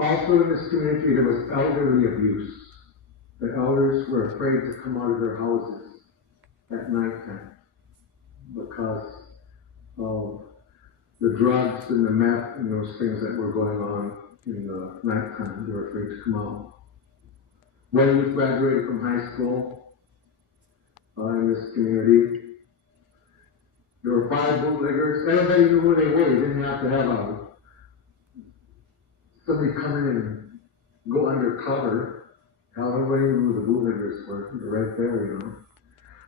Also in this community there was elderly abuse. The elders were afraid to come out of their houses at nighttime because of the drugs and the meth and those things that were going on in the nighttime. They were afraid to come out. One youth graduated from high school in this community. There were 5 bootleggers. Everybody knew who they were. You didn't have to have somebody come in and go undercover. Everybody knew who the bootleggers were. They were right there, you know.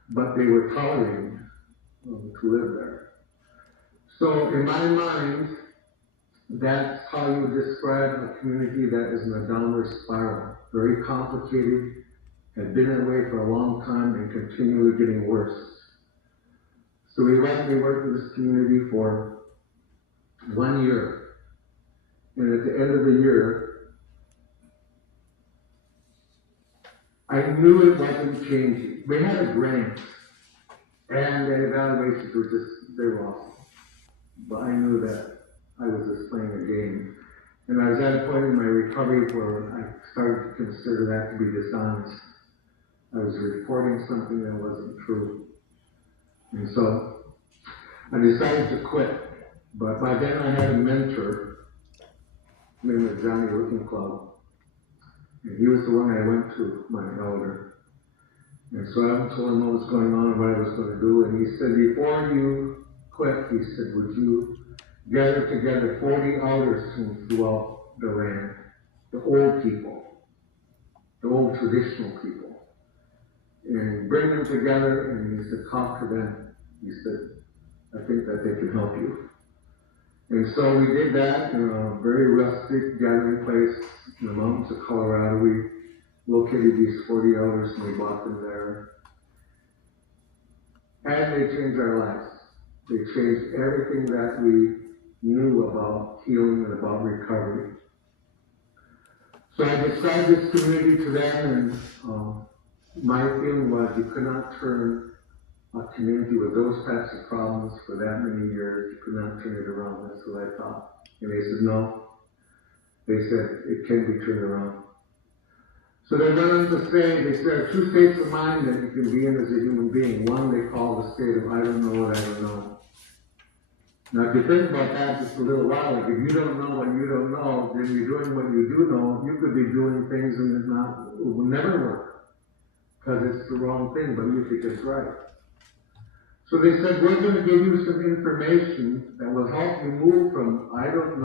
But they were tolerated to live there. So in my mind, that's how you would describe a community that is in a downward spiral. Very complicated, had been that way for a long time and continually getting worse. So we worked in this community for 1 year. And at the end of the year, I knew it wasn't changing. We had a grant, and the evaluations were just, they were awful. But I knew that I was just playing a game. And I was at a point in my recovery where I started to consider that to be dishonest. I was reporting something that wasn't true. And so I decided to quit. But by then I had a mentor named Johnny Looking Club. And he was the one I went to, my elder. And so I told him what was going on and what I was going to do. And he said, before you quit, he said, would you gather together 40 elders from throughout the land, the old people, the old traditional people, and bring them together, and he said, talk to them. He said, I think that they can help you. And so we did that in a very rustic gathering place in the mountains of Colorado. We located these 40 elders and we brought them there. And they changed our lives. They changed everything that we knew about healing and about recovery. So I described this community to them, and my feeling was you could not turn a community with those types of problems for that many years. You could not turn it around. That's what I thought. And they said, no. They said, it can be turned around. So they went on to say, they said, there are 2 states of mind that you can be in as a human being. One they call the state of I don't know what I don't know. Now, if you think about that just a little while, like if you don't know what you don't know, then you're doing what you do know. You could be doing things and it will never work because it's the wrong thing, but you think it's right. So they said, we're going to give you some information that will help you move from I don't know